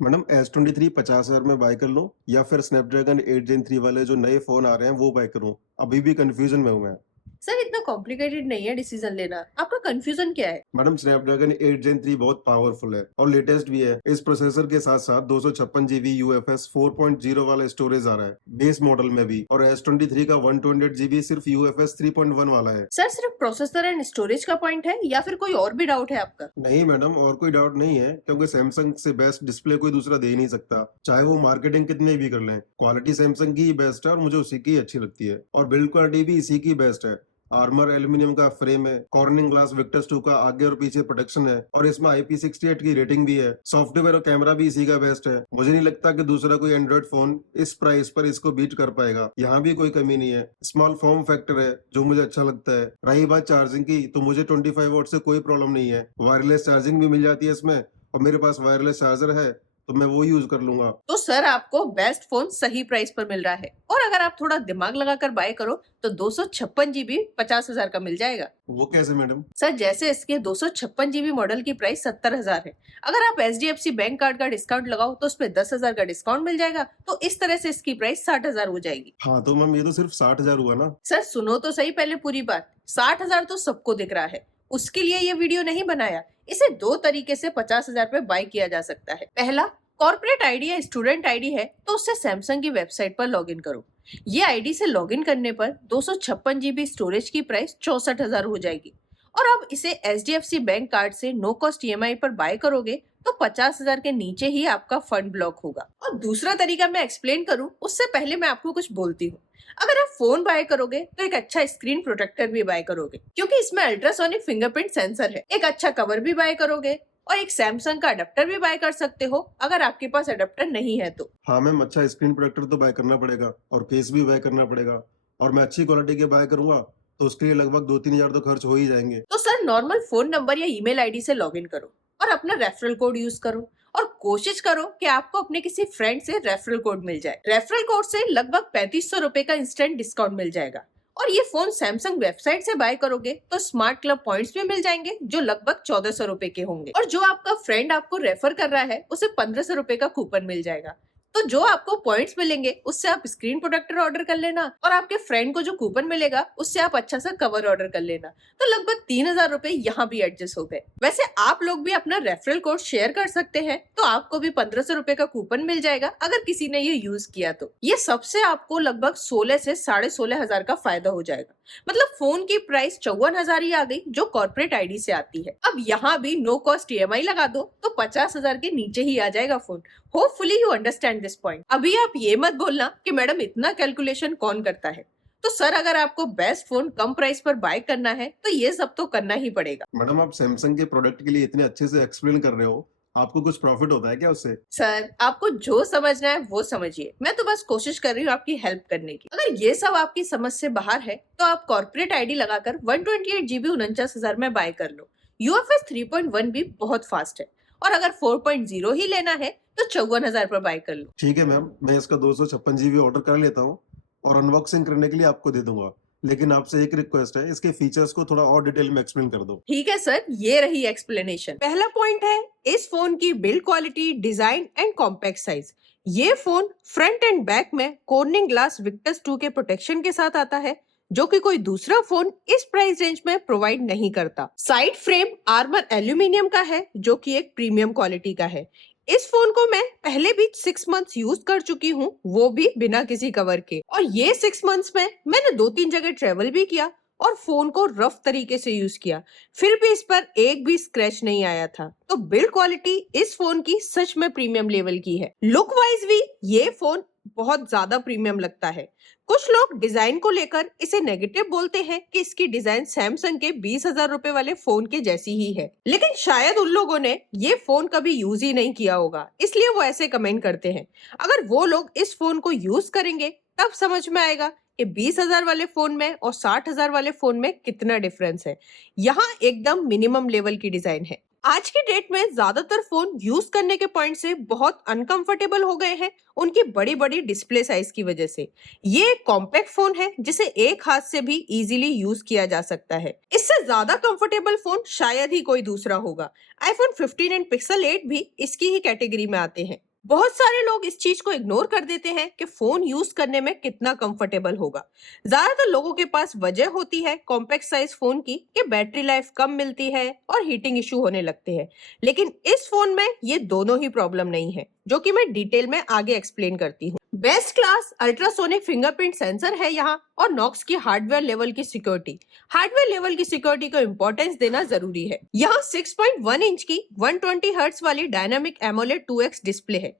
Madam S23 50,000 में bye कर लूं या फिर स्नैपड्रैगन 8 Gen 3 वाले जो नए फोन आ रहे हैं वो बाय करूं? अभी भी कंफ्यूजन में हूं मैं। सर इतना कॉम्प्लिकेटेड नहीं है डिसीजन लेना। आपका कंफ्यूजन क्या है? मैडम स्नैपड्रैगन 8 Gen 3 बहुत पावरफुल है और लेटेस्ट भी है। इस प्रोसेसर के साथ साथ 256 GB UFS 4.0 वाला स्टोरेज आ रहा है बेस मॉडल में भी, और S23 का 128 GB सिर्फ UFS 3.1 वाला है। सर सिर्फ प्रोसेसर एंड स्टोरेज का पॉइंट है या फिर कोई और भी डाउट है आपका? नहीं मैडम, और कोई डाउट नहीं है क्योंकि सैमसंग से बेस्ट डिस्प्ले कोई दूसरा दे ही नहीं सकता। चाहे वो मार्केटिंग कितने भी कर लें, क्वालिटी सैमसंग की ही बेस्ट है और मुझे उसी की अच्छी लगती है। और बिल्ड क्वालिटी भी इसी की बेस्ट है। आर्मर एल्यूमिनियम का फ्रेम है, कॉर्निंग ग्लास विक्टर्स 2 का आगे और पीछे प्रोटेक्शन है, और इसमें IP68 की रेटिंग भी है। सॉफ्टवेयर और कैमरा भी इसी का बेस्ट है। मुझे नहीं लगता कि दूसरा कोई एंड्रॉइड फोन इस प्राइस पर इसको बीट कर पाएगा। यहाँ भी कोई कमी नहीं है। स्मॉल फॉर्म फैक्टर है जो मुझे अच्छा लगता है। रही बात चार्जिंग की, तो मुझे 25 वॉट से कोई प्रॉब्लम नहीं है। वायरलेस चार्जिंग भी मिल जाती है इसमें, और मेरे पास वायरलेस चार्जर है तो मैं वो यूज कर लूंगा। तो सर आपको बेस्ट फोन सही प्राइस पर मिल रहा है, और अगर आप थोड़ा दिमाग लगाकर बाय करो तो 256 GB 50,000 का मिल जाएगा। वो कैसे मैडम? सर जैसे इसके 256 GB मॉडल की प्राइस 70,000 है, अगर आप HDFC बैंक कार्ड का डिस्काउंट लगाओ तो उसपे 10,000 का डिस्काउंट मिल जाएगा, तो इस तरह से इसकी प्राइस 60,000 हो जाएगी। हाँ तो मैम, ये तो सिर्फ 60,000 हुआ ना। सर सुनो तो सही पहले पूरी बात। 60,000 तो सबको दिख रहा है, उसके लिए ये वीडियो नहीं बनाया। इसे दो तरीके से 50,000 पे बाय किया जा सकता है। पहला, कॉर्पोरेट आईडी या स्टूडेंट आईडी है तो उससे सैमसंग की वेबसाइट पर लॉगिन करो। ये आईडी से लॉगिन करने पर 256 GB स्टोरेज की प्राइस 64,000 हो जाएगी। और अब इसे HDFC बैंक कार्ड से नो कॉस्ट EMI पर बाय करोगे तो 50,000 के नीचे ही आपका फंड ब्लॉक होगा। और दूसरा तरीका मैं एक्सप्लेन करूं उससे पहले मैं आपको कुछ बोलती हूँ। अगर आप फोन बाय करोगे तो एक अच्छा स्क्रीन प्रोटेक्टर भी बाय करोगे, क्योंकि इसमें अल्ट्रासोनिक फिंगरप्रिंट सेंसर है। एक अच्छा कवर भी बाय करोगे और एक सैमसंग का अडेप्टर भी बाय कर सकते हो अगर आपके पास अडेप्टर नहीं है तो। हाँ मैम, अच्छा स्क्रीन प्रोटेक्टर तो बाय करना पड़ेगा और केस भी बाय करना पड़ेगा, और मैं अच्छी क्वालिटी के बाय करूंगा तो उसके लिए लगभग 2-3 हजार तो खर्च हो ही जाएंगे। तो सर नॉर्मल फोन नंबर या ईमेल आईडी से लॉगिन करो और अपना रेफरल कोड यूज करो, और कोशिश करो कि आपको अपने किसी फ्रेंड से रेफरल कोड मिल जाए। रेफरल कोड से लगभग 3500 रुपए का इंस्टेंट डिस्काउंट मिल जाएगा। और ये फोन सैमसंग वेबसाइट से बाय करोगे तो स्मार्ट क्लब पॉइंट्स भी मिल जाएंगे जो लगभग 1400 रुपए के होंगे, और जो आपका फ्रेंड आपको रेफर कर रहा है उसे 1500 रुपए का कूपन मिल जाएगा। तो जो आपको पॉइंट्स मिलेंगे उससे आप स्क्रीन प्रोटेक्टर ऑर्डर कर लेना, और आपके फ्रेंड को जो कूपन मिलेगा उससे आप अच्छा सा कवर ऑर्डर कर लेना। तो लगभग 3,000 रुपए यहाँ भी एडजस्ट हो गए। वैसे आप लोग भी अपना रेफरल कोड शेयर कर सकते हैं, तो आपको भी 1500 रुपए का कूपन मिल जाएगा अगर किसी ने ये यूज किया तो। ये सबसे आपको लगभग 16 से 16,500 का फायदा हो जाएगा। मतलब फोन की प्राइस 54,000 ही आ गई जो कॉर्पोरेट आईडी से आती है। अब यहाँ भी नो कॉस्ट EMI लगा दो तो 50,000 के नीचे ही आ जाएगा phone. Hopefully you understand this point. अभी आप ये मत बोलना कि मैडम इतना कैलकुलेशन कौन करता है। तो सर अगर आपको बेस्ट फोन कम प्राइस पर बाय करना है तो ये सब तो करना ही पड़ेगा। मैडम, आप सैमसंग के प्रोडक्ट के लिए इतने अच्छे से एक्सप्लेन कर रहे हो, आपको कुछ प्रॉफिट होता है क्या उससे? सर आपको जो समझना है वो समझिए, मैं तो बस कोशिश कर रही हूँ आपकी हेल्प करने की। अगर ये सब आपकी समझ से बाहर है तो आप कॉर्पोरेट आईडी लगाकर 128 GB 49,000 में बाय कर लो। UFS 3.1 भी बहुत फास्ट है, और अगर 4.0 ही लेना है तो 54,000 पर बाय कर लो। ठीक है मैम, मैं इसका 256 GB ऑर्डर कर लेता हूँ और अनबॉक्सिंग करने के लिए आपको दे दूंगा। लेकिन आपसे एक रिक्वेस्ट है, इसके फीचर्स को थोड़ा और डिटेल में एक्सप्लेन कर दो। ठीक है सर, ये रही एक्सप्लेनेशन। पहला पॉइंट है इस फोन की build quality, design and compact size. ये फोन फ्रंट एंड बैक में कॉर्निंग ग्लास विक्टर्स 2 के प्रोटेक्शन के साथ आता है, जो कि कोई दूसरा फोन इस प्राइस रेंज में प्रोवाइड नहीं करता। साइड फ्रेम आर्मर एल्यूमिनियम का है जो कि एक प्रीमियम क्वालिटी का है। इस फोन को मैं पहले भी 6 मंथ्स यूज कर चुकी हूँ, वो भी बिना किसी कवर के। और ये 6 मंथ्स में मैंने 2-3 जगह ट्रेवल भी किया और फोन को रफ तरीके से यूज किया, फिर भी इस पर एक भी स्क्रैच नहीं आया था। तो बिल्ड क्वालिटी इस फोन की सच में प्रीमियम लेवल की है। लुक वाइज भी ये फोन बहुत ज्यादा प्रीमियम लगता है। कुछ लोग डिजाइन को लेकर इसे नेगेटिव बोलते हैं कि इसकी डिजाइन सैमसंग के 20,000 रुपए वाले फोन के जैसी ही है, लेकिन शायद उन लोगों ने ये फोन कभी यूज ही नहीं किया होगा, इसलिए वो ऐसे कमेंट करते हैं। अगर वो लोग इस फोन को यूज करेंगे तब समझ में आएगा कि 20,000 वाले फोन में और 60,000 वाले फोन में कितना डिफरेंस है। यहाँ एकदम मिनिमम लेवल की डिजाइन है। आज की डेट में ज्यादातर फोन यूज करने के पॉइंट से बहुत अनकंफर्टेबल हो गए हैं, उनकी बड़ी बड़ी डिस्प्ले साइज की वजह से। ये एक कॉम्पैक्ट फोन है जिसे एक हाथ से भी इजीली यूज किया जा सकता है। इससे ज्यादा कंफर्टेबल फोन शायद ही कोई दूसरा होगा। iPhone 15 एंड Pixel 8 भी इसकी ही कैटेगरी में आते हैं। बहुत सारे लोग इस चीज को इग्नोर कर देते हैं कि फोन यूज करने में कितना कंफर्टेबल होगा। ज्यादातर लोगों के पास वजह होती है कॉम्पैक्ट साइज फोन की कि बैटरी लाइफ कम मिलती है और हीटिंग इशू होने लगते हैं। लेकिन इस फोन में ये दोनों ही प्रॉब्लम नहीं है, जो कि मैं डिटेल में आगे एक्सप्लेन करती हूँ। Best class ultrasonic fingerprint sensor है यहाँ और नॉक्स की हार्डवेयर लेवल की सिक्योरिटी। हार्डवेयर लेवल की सिक्योरिटी को इंपॉर्टेंस देना जरूरी है। यहाँ 6.1 इंच की 120 हर्ट्ज वाली डायनामिक एमोलेड 2x डिस्प्ले है।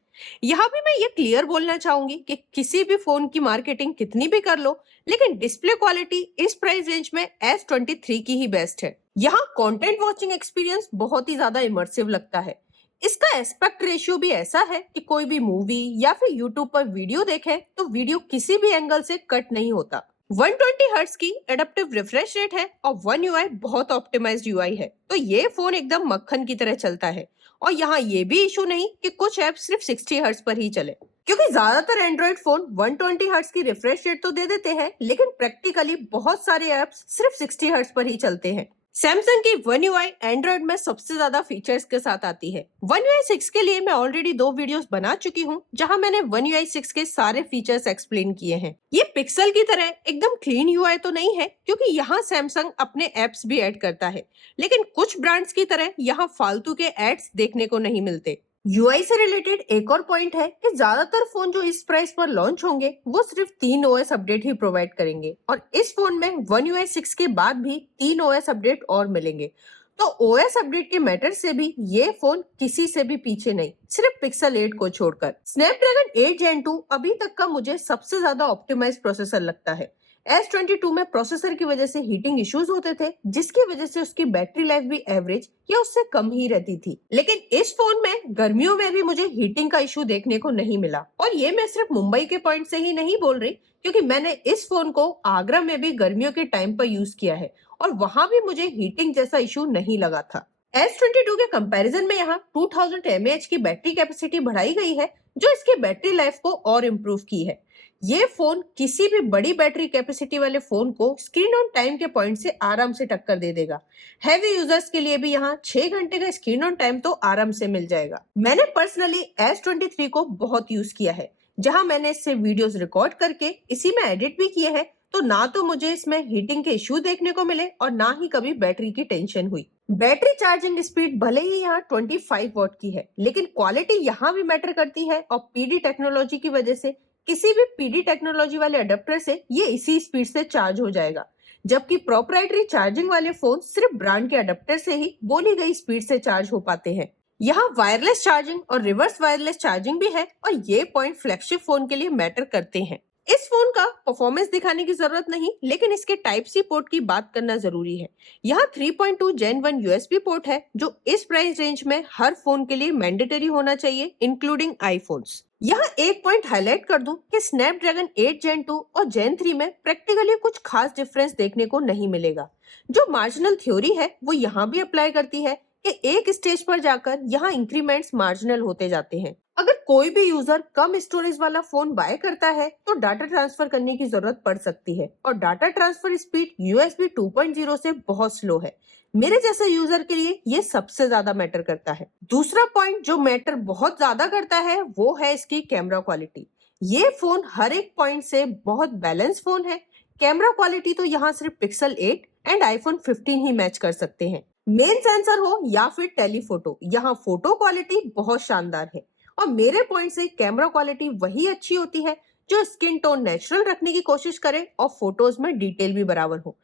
यहाँ भी मैं ये क्लियर बोलना चाहूंगी कि किसी भी फोन की मार्केटिंग कितनी भी कर लो, लेकिन डिस्प्ले क्वालिटी इस प्राइस रेंज में S23 की ही बेस्ट है। यहाँ कंटेंट वॉचिंग एक्सपीरियंस बहुत ही ज्यादा इमर्सिव लगता है। इसका एस्पेक्ट रेशियो भी ऐसा है कि कोई भी मूवी या फिर यूट्यूब पर वीडियो देखें तो वीडियो किसी भी एंगल से कट नहीं होता। 120 हर्ट्ज की एडेप्टिव रिफ्रेश रेट है और वन यूआई बहुत ऑप्टिमाइज्ड यूआई है, तो ये फोन एकदम मक्खन की तरह चलता है। और यहाँ ये भी इशू नहीं कि कुछ ऐप सिर्फ 60 हर्ट्ज पर ही चले, क्योंकि ज्यादातर एंड्रॉइड फोन 120 हर्ट्ज की रिफ्रेश रेट तो दे देते हैं, लेकिन प्रैक्टिकली बहुत सारे ऐप्स सिर्फ 60 हर्ट्ज पर ही चलते हैं। सैमसंग की वन यूआई एंड्रॉइड में सबसे ज्यादा फीचर्स के साथ आती है। वन यूआई 6 के लिए मैं ऑलरेडी 2 वीडियोस बना चुकी हूँ, जहां मैंने वन यूआई 6 के सारे फीचर्स एक्सप्लेन किए हैं। ये पिक्सल की तरह एकदम क्लीन यूआई तो नहीं है, क्योंकि यहाँ सैमसंग अपने एप्स भी ऐड करता है, लेकिन कुछ ब्रांड्स की तरह यहाँ फालतू के एड्स देखने को नहीं मिलते। यूआई से रिलेटेड एक और पॉइंट है कि ज्यादातर फोन जो इस प्राइस पर लॉन्च होंगे वो सिर्फ 3 ओएस अपडेट ही प्रोवाइड करेंगे, और इस फोन में वन यूआई 6 के बाद भी 3 ओएस अपडेट और मिलेंगे। तो ओएस अपडेट के मैटर से भी ये फोन किसी से भी पीछे नहीं, सिर्फ पिक्सल 8 को छोड़कर। स्नैपड्रैगन 8 Gen 2 अभी तक का मुझे सबसे ज्यादा ऑप्टिमाइज्ड प्रोसेसर लगता है। S22 में प्रोसेसर की वजह से हीटिंग इश्यूज होते थे, जिसकी वजह से उसकी बैटरी लाइफ भी एवरेज या उससे कम ही रहती थी। लेकिन इस फोन में गर्मियों में भी मुझे हीटिंग का इशू देखने को नहीं मिला, और ये मैं सिर्फ मुंबई के पॉइंट से ही नहीं बोल रही, क्योंकि मैंने इस फोन को आगरा में भी गर्मियों के टाइम पर यूज किया है और वहां भी मुझे हीटिंग जैसा इशू नहीं लगा था। S22 के कंपैरिजन में यहाँ 2000 mAh की बैटरी कैपेसिटी बढ़ाई गई है, जो इसके बैटरी लाइफ को और इम्प्रूव की है। ये फोन किसी भी बड़ी बैटरी कैपेसिटी वाले फोन को स्क्रीन ऑन टाइम के पॉइंट से आराम से टक्कर दे देगा। हैवी यूजर्स के लिए भी यहाँ 6 घंटे का स्क्रीन ऑन टाइम तो आराम से मिल जाएगा। मैंने पर्सनली S23 को बहुत यूज किया है, जहां मैंने इससे वीडियोस रिकॉर्ड करके इसी में एडिट भी किए हैं, तो ना तो मुझे इसमें हीटिंग के इश्यू देखने को मिले और ना ही कभी बैटरी की टेंशन हुई। बैटरी चार्जिंग स्पीड भले ही यहाँ 25 वॉट की है, लेकिन क्वालिटी यहाँ भी मैटर करती है, और पीडी टेक्नोलॉजी की वजह से किसी भी पीडी टेक्नोलॉजी वाले अडेप्टर से ये इसी स्पीड से चार्ज हो जाएगा, जबकि प्रोप्राइटरी चार्जिंग वाले फोन सिर्फ ब्रांड के अडेप्टर से ही बोली गई स्पीड से चार्ज हो पाते हैं। यहाँ वायरलेस चार्जिंग और रिवर्स वायरलेस चार्जिंग भी है, और ये पॉइंट फ्लैगशिप फोन के लिए मैटर करते हैं। इस फोन का परफॉर्मेंस दिखाने की जरूरत नहीं, लेकिन इसके टाइप सी पोर्ट की बात करना जरूरी है। यहाँ 3.2 Gen 1 USB पोर्ट है, जो इस प्राइस रेंज में हर फोन के लिए मैंडेटरी होना चाहिए, इंक्लूडिंग आईफोन्स। यहाँ एक पॉइंट हाईलाइट कर दूं कि स्नैपड्रैगन 8 Gen 2 और Gen 3 में प्रैक्टिकली कुछ खास डिफरेंस देखने को नहीं मिलेगा। जो मार्जिनल थ्योरी है वो यहाँ भी अप्लाई करती है कि एक स्टेज पर जाकर यहाँ इंक्रीमेंट्स मार्जिनल होते जाते हैं। अगर कोई भी यूजर कम स्टोरेज वाला फोन बाय करता है तो डाटा ट्रांसफर करने की जरूरत पड़ सकती है, और डाटा ट्रांसफर स्पीड USB 2.0 से बहुत स्लो है। मेरे जैसे यूजर के लिए ये सबसे ज्यादा मैटर करता है। दूसरा पॉइंट जो मैटर बहुत ज्यादा करता है वो है इसकी कैमरा क्वालिटी। ये फोन हर एक पॉइंट से बहुत बैलेंस फोन है। कैमरा क्वालिटी तो यहाँ सिर्फ pixel 8 and iPhone 15 he match कर सकते हैं। मेन सेंसर हो या फिर टेलीफोटो, यहाँ फोटो क्वालिटी बहुत शानदार है, और मेरे पॉइंट से कैमरा क्वालिटी वही अच्छी होती है जो स्किन टोन नेचुरल रखने की कोशिश करे और फोटोज में डिटेल भी बराबर हो।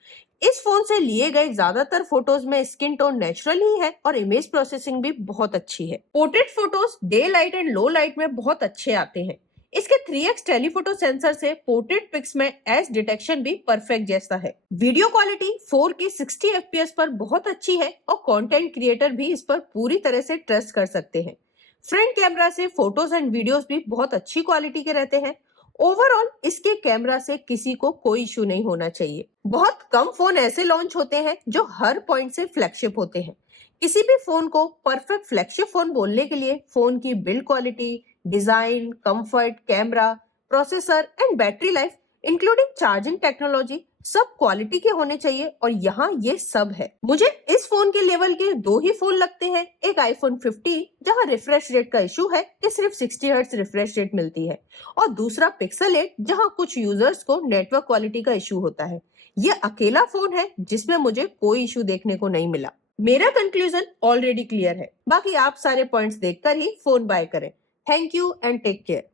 इस फोन से लिए गए ज्यादातर फोटोज में स्किन टोन नेचुरल ही है, और इमेज प्रोसेसिंग भी बहुत अच्छी है। Portrait photos day light and low light में बहुत अच्छे आते हैं। इसके 3x टेलीफोटो सेंसर से पोर्ट्रेट पिक्स में एज डिटेक्शन भी परफेक्ट जैसा है। वीडियो क्वालिटी 4K 60 FPS पर बहुत अच्छी है, और कंटेंट क्रिएटर भी इस पर पूरी तरह से ट्रस्ट कर सकते हैं। फ्रंट कैमरा से फोटोज एंड वीडियोस भी बहुत अच्छी क्वालिटी के रहते हैं। ओवरऑल इसके कैमरा से किसी को कोई इशू नहीं होना चाहिए। बहुत कम फोन ऐसे लॉन्च होते हैं जो हर पॉइंट से फ्लैगशिप होते हैं। किसी भी फोन को परफेक्ट फ्लैगशिप फोन बोलने के लिए फोन की build quality, design, comfort, camera, processor and battery life including charging technology सब क्वालिटी के होने चाहिए और यहाँ ये सब है। मुझे इस फोन के लेवल के दो ही फोन लगते हैं, एक आईफोन 15 जहाँ रिफ्रेश रेट का इशू है कि सिर्फ 60 हर्ट्ज रिफ्रेश रेट मिलती है, और दूसरा पिक्सल 8 जहाँ कुछ यूजर्स को नेटवर्क क्वालिटी का इशू होता है। ये अकेला फोन है जिसमें मुझे कोई इशू देखने को नहीं मिला। मेरा कंक्लूजन ऑलरेडी क्लियर है, बाकी आप सारे पॉइंट्स देखकर ही फोन बाय करें। Thank you and take care.